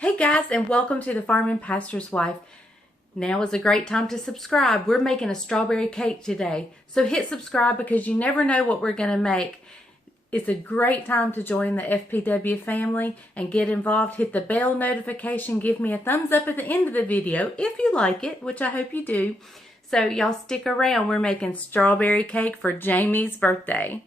Hey guys, and welcome to the Farming Pastor's Wife. Now is a great time to subscribe. We're making a strawberry cake today. So hit subscribe because you never know what we're going to make. It's a great time to join the FPW family and get involved. Hit the bell notification. Give me a thumbs up at the end of the video if you like it, which I hope you do. So y'all stick around. We're making strawberry cake for Jamie's birthday.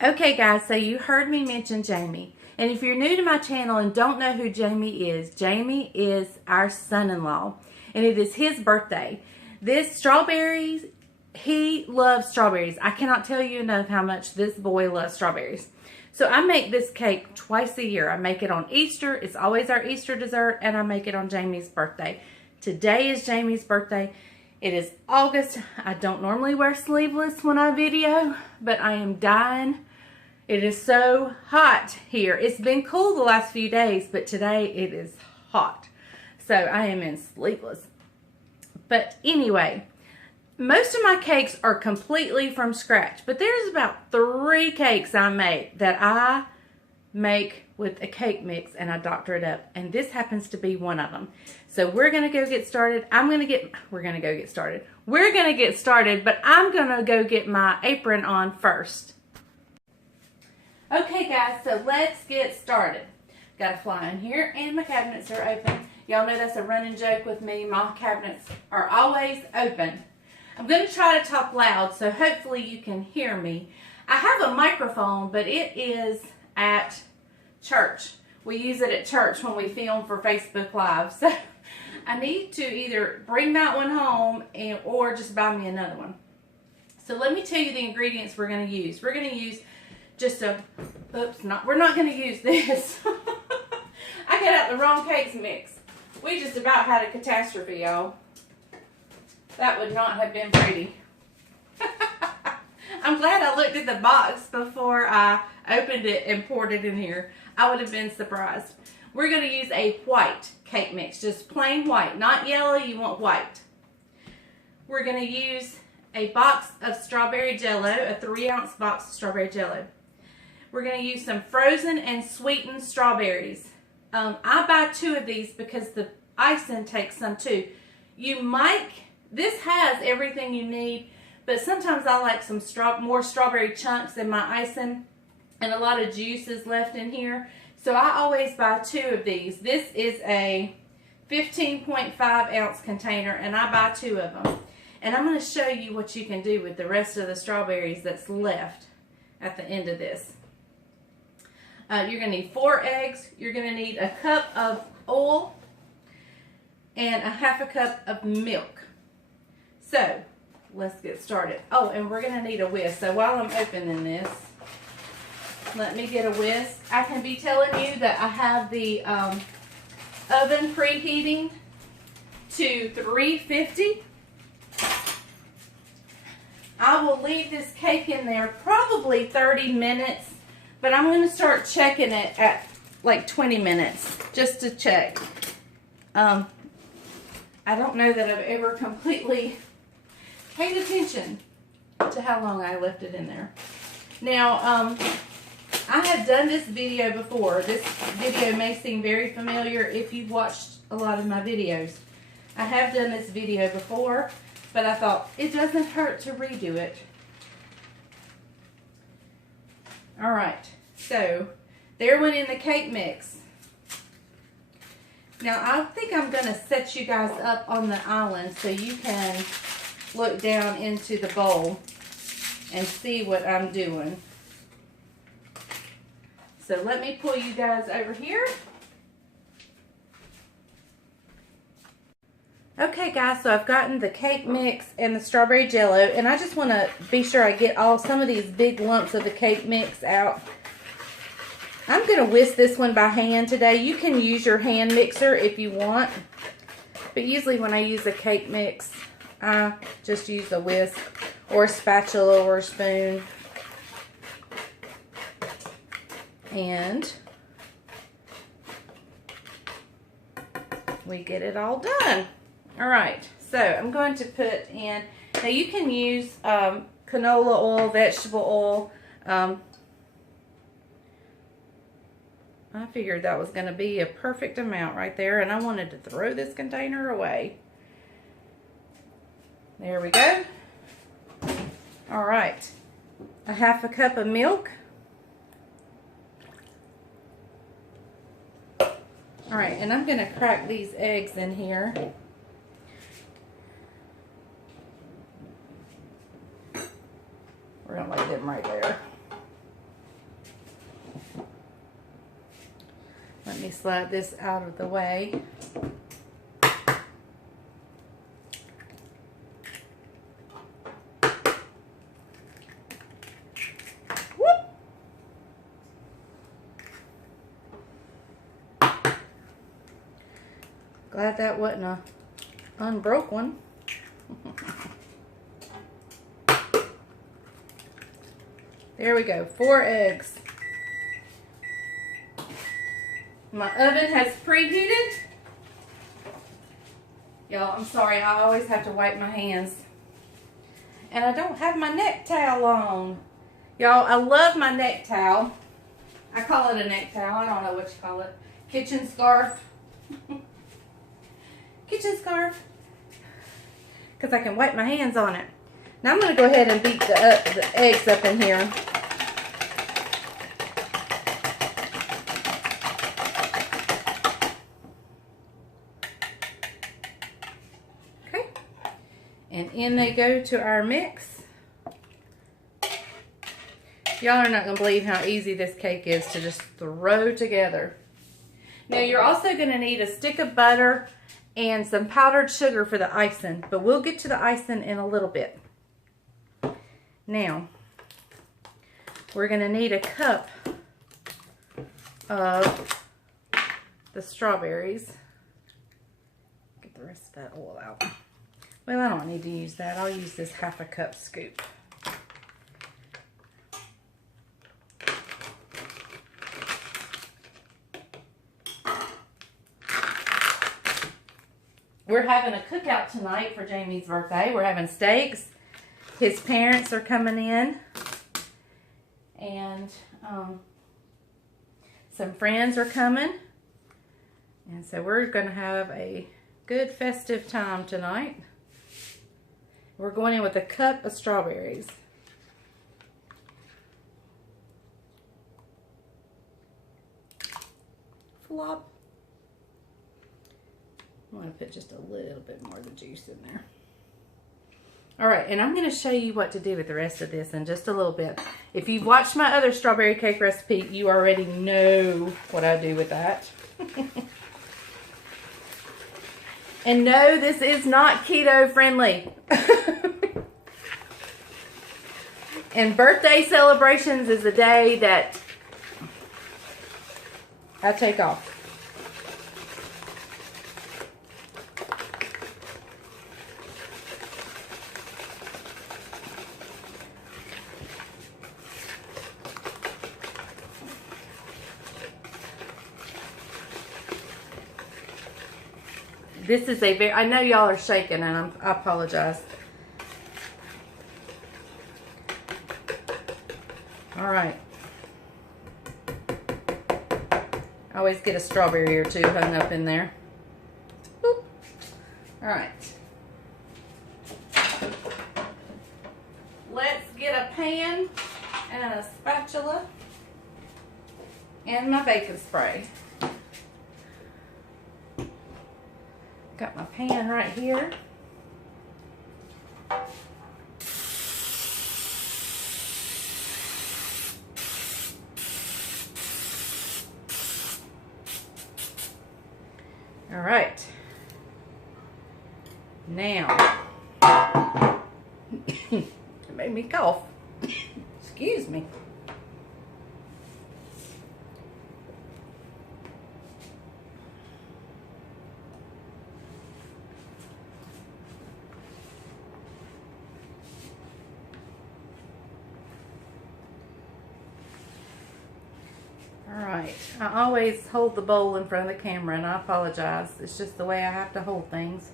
Okay guys, so you heard me mention Jamie. And if you're new to my channel and don't know who Jamie is our son-in-law. And it is his birthday. This strawberries, he loves strawberries. I cannot tell you enough how much this boy loves strawberries. So I make this cake twice a year. I make it on Easter. It's always our Easter dessert. And I make it on Jamie's birthday. Today is Jamie's birthday. It is August. I don't normally wear sleeveless when I video, but I am dying. It is so hot here. It's been cool the last few days, but today it is hot. So I am in sleeveless. But anyway, most of my cakes are completely from scratch, but there's about 3 cakes I make that I make with a cake mix and I doctor it up. And this happens to be one of them. So we're going to go get started. We're going to get started, but I'm going to go get my apron on first. Okay guys, so let's get started. Got a fly in here and my cabinets are open. Y'all know that's a running joke with me. My cabinets are always open. I'm going to try to talk loud so hopefully you can hear me. I have a microphone, but it is at church. We use it at church when we film for Facebook Live. So I need to either bring that one home or just buy me another one. So let me tell you the ingredients we're going to use. We're going to use we're not going to use this. I got out the wrong cakes mix. We just about had a catastrophe, y'all. That would not have been pretty. I'm glad I looked at the box before I opened it and poured it in here. I would have been surprised. We're going to use a white cake mix, just plain white, not yellow, you want white. We're going to use a box of strawberry jello, a 3-ounce box of strawberry jello. We're going to use some frozen and sweetened strawberries. I buy 2 of these because the Icing takes some too. This has everything you need, but sometimes I like some more strawberry chunks in my Icing, and a lot of juice is left in here. So I always buy 2 of these. This is a 15.5-ounce container, and I buy 2 of them. And I'm going to show you what you can do with the rest of the strawberries that's left at the end of this. You're going to need 4 eggs. You're going to need a cup of oil and a ½ a cup of milk. So let's get started. Oh, and we're going to need a whisk. So while I'm opening this, let me get a whisk. I can be telling you that I have the oven preheating to 350. I will leave this cake in there probably 30 minutes, but I'm going to start checking it at like 20 minutes just to check. I don't know that I've ever completely paid attention to how long I left it in there. Now, I have done this video before. This video may seem very familiar if you've watched a lot of my videos. I have done this video before, but I thought it doesn't hurt to redo it. All right, so there went in the cake mix. Now I think I'm going to set you guys up on the island so you can look down into the bowl and see what I'm doing. So let me pull you guys over here. Okay guys, so I've gotten the cake mix and the strawberry jello, and I just want to be sure I get some of these big lumps of the cake mix out. I'm going to whisk this one by hand today. You can use your hand mixer if you want. But usually when I use a cake mix, I just use a whisk or a spatula or a spoon. And we get it all done. All right, so I'm going to put in, now you can use canola oil, vegetable oil. I figured that was going to be a perfect amount right there, and I wanted to throw this container away. There we go. All right, a half a cup of milk. All right, and I'm going to crack these eggs in here. We're going to lay them right there. Let me slide this out of the way. Whoop. Glad that wasn't a unbroke one. There we go, 4 eggs. My oven has preheated. Y'all, I'm sorry, I always have to wipe my hands. And I don't have my neck towel on. Y'all, I love my neck towel. I call it a neck towel, I don't know what you call it. Kitchen scarf. Kitchen scarf. Because I can wipe my hands on it. Now I'm going to go ahead and beat the eggs up in here. Okay. And in they go to our mix. Y'all are not going to believe how easy this cake is to just throw together. Now you're also going to need a stick of butter and some powdered sugar for the icing, but we'll get to the icing in a little bit. Now, we're going to need a cup of the strawberries. Get the rest of that oil out. Well, I don't need to use that. I'll use this half a cup scoop. We're having a cookout tonight for Jamie's birthday. We're having steaks. His parents are coming in. And some friends are coming. And so we're going to have a good festive time tonight. We're going in with a cup of strawberries. Flop. I'm going to put just a little bit more of the juice in there. Alright, and I'm going to show you what to do with the rest of this in just a little bit. If you've watched my other strawberry cake recipe, you already know what I do with that. And no, this is not keto friendly. And birthday celebrations is a day that I take off. This is a very, I know y'all are shaking and I apologize. All right. I always get a strawberry or two hung up in there. Boop. All right. Let's get a pan and a spatula and my baking spray. Got my pan right here. All right. Now, it made me cough. Excuse me. Alright, I always hold the bowl in front of the camera, and I apologize. It's just the way I have to hold things.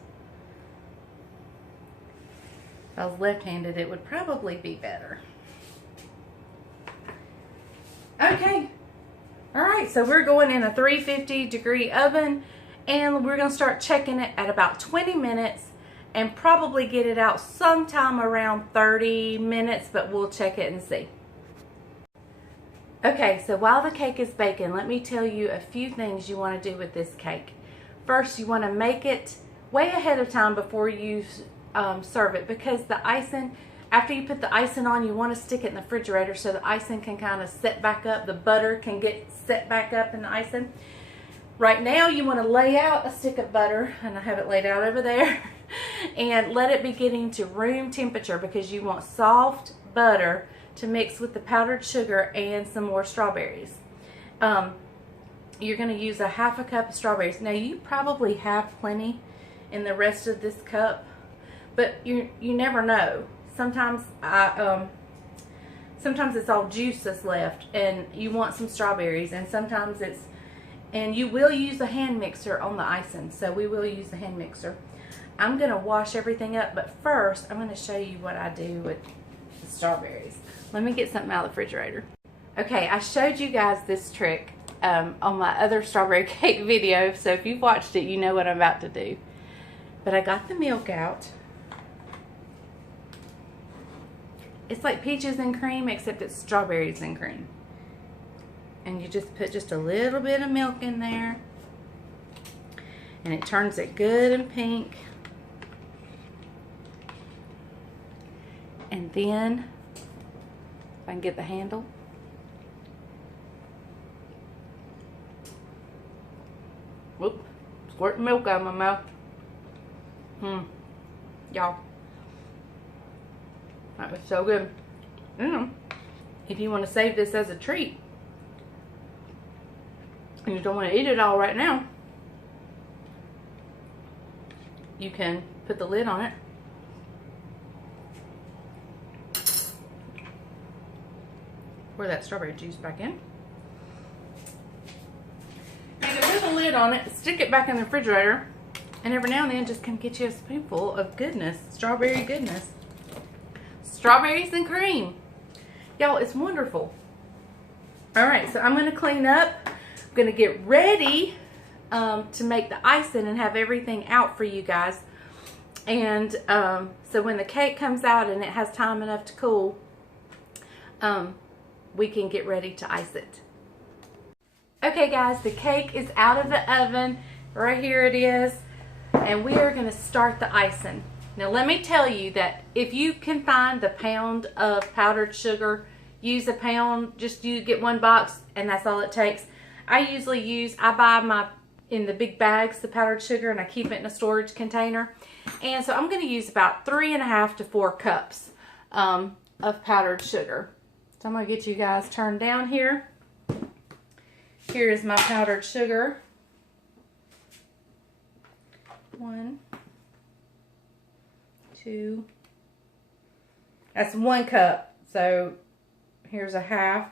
If I was left-handed, it would probably be better. Okay. Alright, so we're going in a 350-degree oven, and we're going to start checking it at about 20 minutes and probably get it out sometime around 30 minutes, but we'll check it and see. Okay, so while the cake is baking, let me tell you a few things you want to do with this cake. First, you want to make it way ahead of time before you serve it, because the icing, after you put the icing on, you want to stick it in the refrigerator so the icing can kind of set back up. The butter can get set back up in the icing. Right now, you want to lay out a stick of butter, and I have it laid out over there, and let it be getting to room temperature, because you want soft butter to mix with the powdered sugar and some more strawberries. You're going to use a half a cup of strawberries. Now, you probably have plenty in the rest of this cup, but you never know. Sometimes sometimes it's all juice that's left, and you want some strawberries, and sometimes it's, and you will use a hand mixer on the icing, so we will use the hand mixer. I'm going to wash everything up, but first I'm going to show you what I do with the strawberries. Let me get something out of the refrigerator. Okay, I showed you guys this trick on my other strawberry cake video, so if you've watched it, you know what I'm about to do. But I got the milk out. It's like peaches and cream, except it's strawberries and cream. And you just put just a little bit of milk in there, and it turns it good and pink. And then, if I can get the handle, whoop, squirting milk out of my mouth. Y'all, that was so good. If you want to save this as a treat, and you don't want to eat it all right now, you can put the lid on it, pour that strawberry juice back in, you can put the lid on it, stick it back in the refrigerator, and every now and then just come get you a spoonful of goodness, strawberry goodness. Strawberries and cream. Y'all, it's wonderful. Alright, so I'm going to clean up. I'm going to get ready to make the icing and have everything out for you guys. And so when the cake comes out and it has time enough to cool, we can get ready to ice it. Okay guys, the cake is out of the oven. Right here it is. And we are going to start the icing. Now let me tell you that if you can find the pound of powdered sugar, use a pound. Just you get one box and that's all it takes. I buy in the big bags, the powdered sugar, and I keep it in a storage container. And so I'm going to use about 3.5 to 4 cups of powdered sugar. So I'm going to get you guys turned down here. Here is my powdered sugar. 1, 2. That's 1 cup. So here's a half.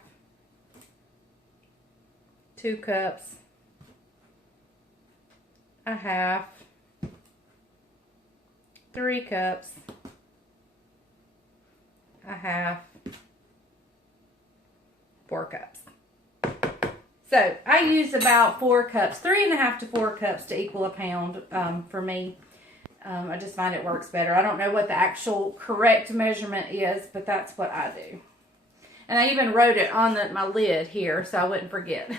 2 cups. A half. 3 cups. A half. 4 cups. So I use about 4 cups, 3.5 to 4 cups to equal a pound for me. I just find it works better. I don't know what the actual correct measurement is, but that's what I do. And I even wrote it on my lid here so I wouldn't forget.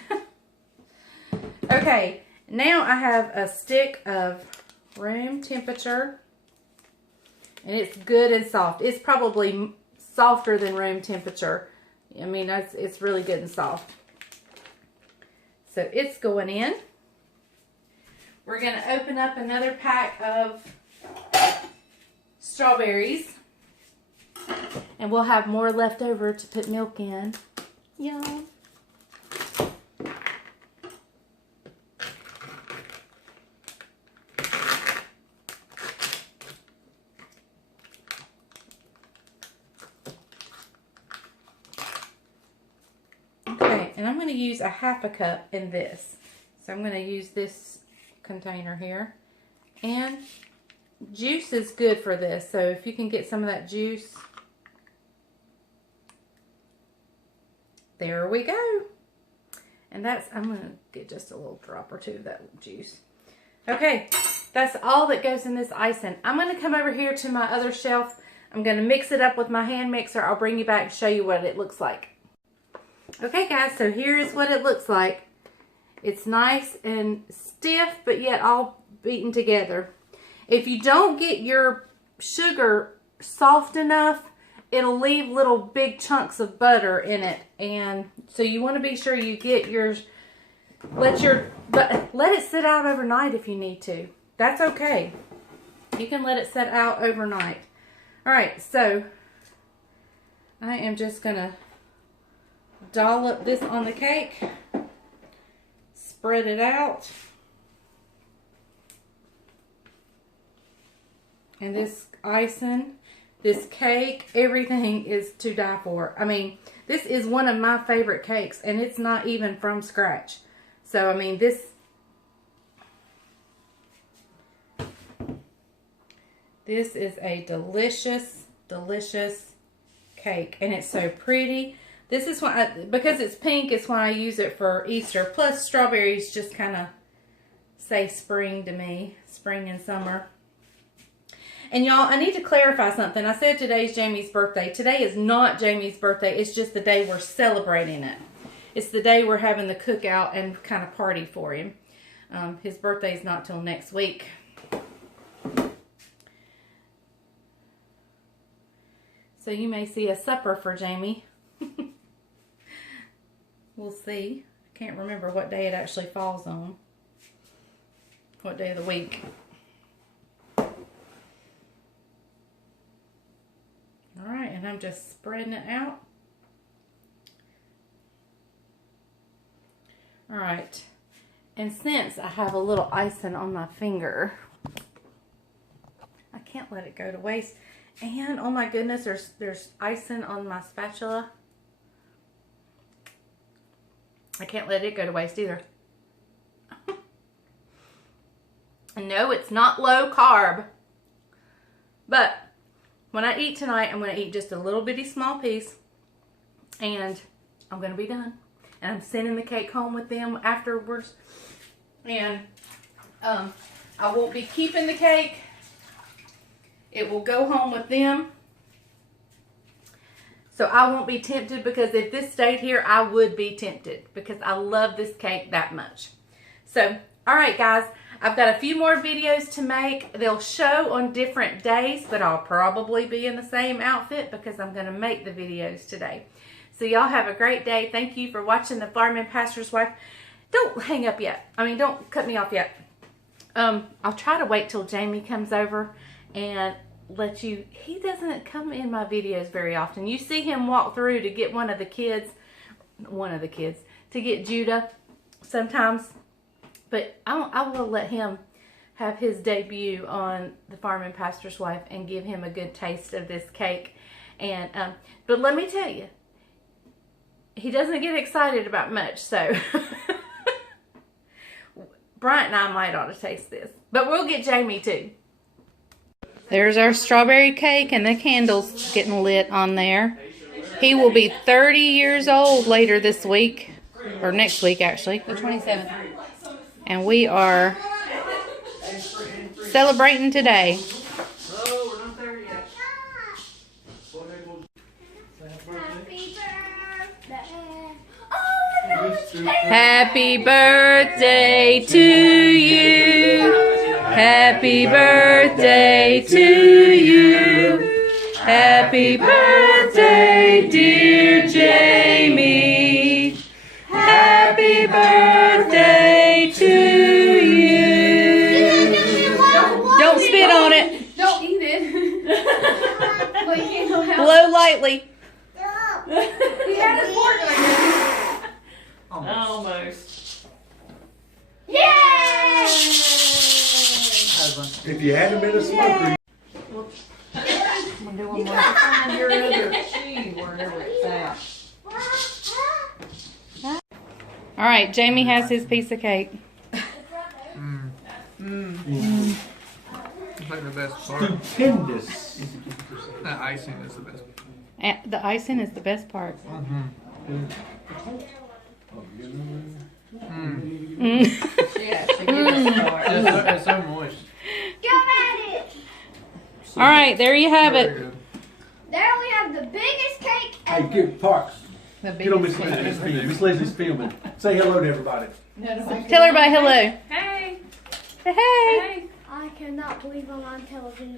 Okay, now I have a stick of room temperature, and it's good and soft. It's probably softer than room temperature. I mean, it's really good and soft. So it's going in. We're going to open up another pack of strawberries, and we'll have more left over to put milk in. Yum. Okay, and I'm going to use a 1/2 cup in this. So I'm going to use this container here. And juice is good for this, so if you can get some of that juice. There we go. And that's, I'm going to get just a little drop or two of that juice. Okay, that's all that goes in this icing. I'm going to come over here to my other shelf. I'm going to mix it up with my hand mixer. I'll bring you back and show you what it looks like. Okay guys, so here is what it looks like. It's nice and stiff, but yet all beaten together. If you don't get your sugar soft enough, it'll leave little big chunks of butter in it. And so you want to be sure you get yours, let it sit out overnight if you need to. That's okay. You can let it sit out overnight. All right, so I am just going to dollop this on the cake, spread it out, and this icing, this cake, everything is to die for. I mean, this is one of my favorite cakes, and it's not even from scratch. So, I mean, this is a delicious, delicious cake, and it's so pretty. This is why, because it's pink, it's why I use it for Easter. Plus, strawberries just kind of say spring to me, spring and summer. And y'all, I need to clarify something. I said today's Jamie's birthday. Today is not Jamie's birthday. It's just the day we're celebrating it. It's the day we're having the cookout and kind of party for him. His birthday is not till next week. So you may see a supper for Jamie. We'll see. I can't remember what day it actually falls on. What day of the week. Alright, and I'm just spreading it out. Alright, and since I have a little icing on my finger, I can't let it go to waste. And oh my goodness, there's icing on my spatula. I can't let it go to waste either. No, it's not low carb. But when I eat tonight, I'm going to eat just a little bitty small piece. And I'm going to be done. And I'm sending the cake home with them afterwards. And I won't be keeping the cake. It will go home with them. So I won't be tempted, because if this stayed here, I would be tempted, because I love this cake that much. So, alright guys, I've got a few more videos to make. They'll show on different days, but I'll probably be in the same outfit because I'm going to make the videos today. So y'all have a great day. Thank you for watching The Farming Pastor's Wife. Don't hang up yet. I mean, don't cut me off yet. I'll try to wait till Jamie comes over and let you. He doesn't come in my videos very often. You see him walk through to get one of the kids, to get Judah sometimes. But I will let him have his debut on The Farming Pastor's Wife and give him a good taste of this cake. And but let me tell you, he doesn't get excited about much, so Bryant and I might ought to taste this. But we'll get Jamie too. There's our strawberry cake, and the candle's getting lit on there. He will be 30 years old later this week, or next week actually, the 27th. And we are celebrating today. Happy birthday to you. Happy birthday to you. Happy birthday, dear Jamie. Happy birthday to you. Don't spit on it. Don't eat it. Blow lightly. He had his fork like that. Almost. Yay! If you hadn't been a smoker, I'm gonna do one more. Find your other shoe wherever it's at. All right, Jamie has his piece of cake. It's like the best part. Stupendous. That icing is the best. The icing is the best part. It's so moist. Come at it! All right, there you have Very it. good. There we have the biggest cake Hey, ever. get Parks. The Get on Miss Leslie's filming. Miss Leslie's filming. Say hello to everybody. Tell everybody hello. Hey. Hey. Hey. I cannot believe I'm on television.